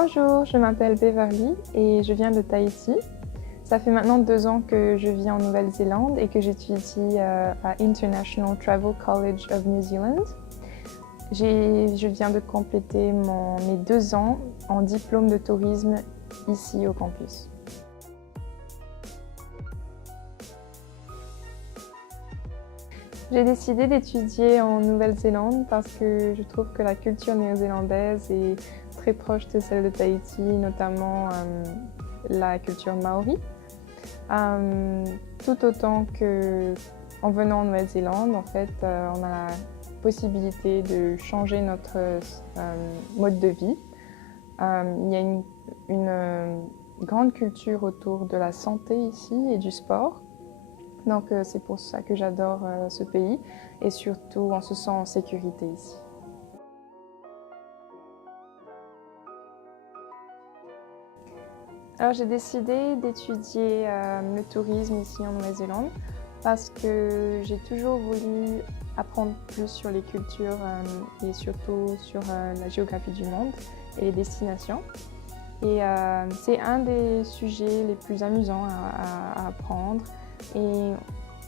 Bonjour, je m'appelle Beverly et je viens de Tahiti. Ça fait maintenant 2 ans que je vis en Nouvelle-Zélande et que j'étudie à International Travel College of New Zealand. Je viens de compléter mes 2 ans en diplôme de tourisme ici au campus. J'ai décidé d'étudier en Nouvelle-Zélande parce que je trouve que la culture néo-zélandaise est très proche de celle de Tahiti, notamment la culture maori. Tout autant qu'en venant en Nouvelle-Zélande, en fait, on a la possibilité de changer notre mode de vie. Il y a une grande culture autour de la santé ici et du sport. Donc c'est pour ça que j'adore ce pays et surtout on se sent en sécurité ici. Alors j'ai décidé d'étudier le tourisme ici en Nouvelle-Zélande parce que j'ai toujours voulu apprendre plus sur les cultures et surtout sur la géographie du monde et les destinations. Et c'est un des sujets les plus amusants à apprendre. Et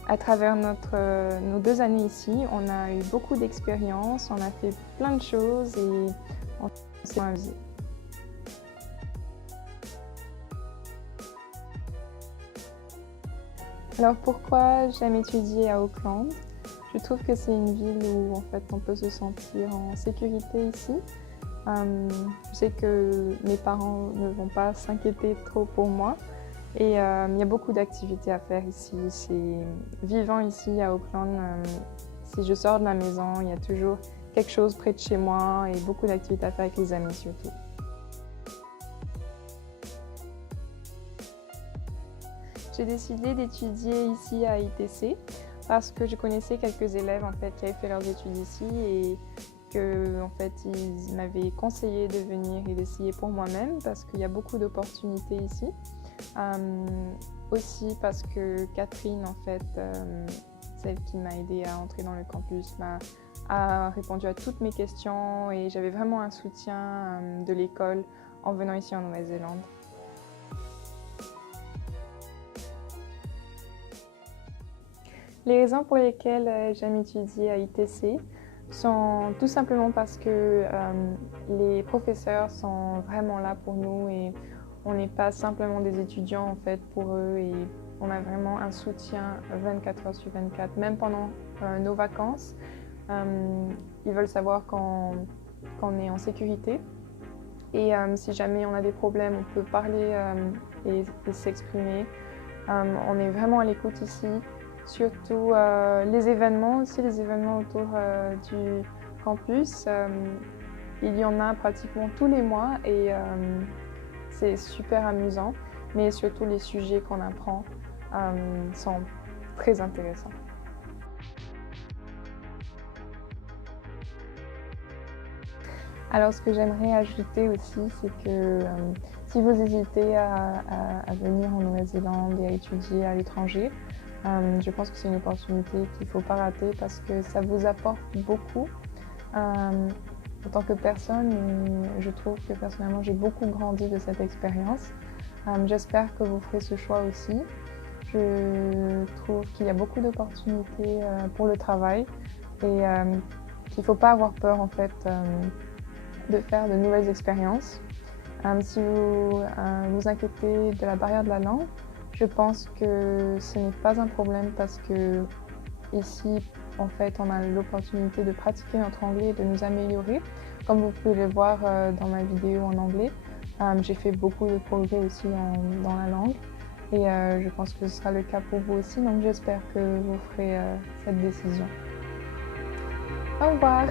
à travers nos 2 années ici, on a eu beaucoup d'expériences, on a fait plein de choses et on s'est amusé. Alors pourquoi j'aime étudier à Auckland? Je trouve que c'est une ville où en fait, on peut se sentir en sécurité ici. Je sais que mes parents ne vont pas s'inquiéter trop pour moi. Et il y a beaucoup d'activités à faire ici. Vivant ici à Auckland, si je sors de la maison, il y a toujours quelque chose près de chez moi et beaucoup d'activités à faire avec les amis surtout. J'ai décidé d'étudier ici à ITC parce que je connaissais quelques élèves en fait, qui avaient fait leurs études ici et que en fait, ils m'avaient conseillé de venir et d'essayer pour moi-même parce qu'il y a beaucoup d'opportunités ici. Aussi parce que Catherine, en fait, celle qui m'a aidée à entrer dans le campus, a répondu à toutes mes questions et j'avais vraiment un soutien de l'école en venant ici en Nouvelle-Zélande. Les raisons pour lesquelles j'aime étudier à ITC sont tout simplement parce que les professeurs sont vraiment là pour nous et on n'est pas simplement des étudiants en fait pour eux et on a vraiment un soutien 24 heures sur 24, même pendant nos vacances. Ils veulent savoir qu'on est en sécurité et si jamais on a des problèmes, on peut parler et s'exprimer. On est vraiment à l'écoute ici, surtout les événements aussi, les événements autour du campus. Il y en a pratiquement tous les mois et c'est super amusant, mais surtout les sujets qu'on apprend sont très intéressants. Alors ce que j'aimerais ajouter aussi, c'est que si vous hésitez à venir en Nouvelle-Zélande et à étudier à l'étranger, je pense que c'est une opportunité qu'il ne faut pas rater parce que ça vous apporte beaucoup. En tant que personne, je trouve que personnellement j'ai beaucoup grandi de cette expérience. J'espère que vous ferez ce choix aussi. Je trouve qu'il y a beaucoup d'opportunités pour le travail et qu'il ne faut pas avoir peur en fait de faire de nouvelles expériences. Si vous vous inquiétez de la barrière de la langue, je pense que ce n'est pas un problème parce que ici, en fait, on a l'opportunité de pratiquer notre anglais et de nous améliorer. Comme vous pouvez le voir dans ma vidéo en anglais, j'ai fait beaucoup de progrès aussi dans la langue et je pense que ce sera le cas pour vous aussi. Donc j'espère que vous ferez cette décision. Au revoir!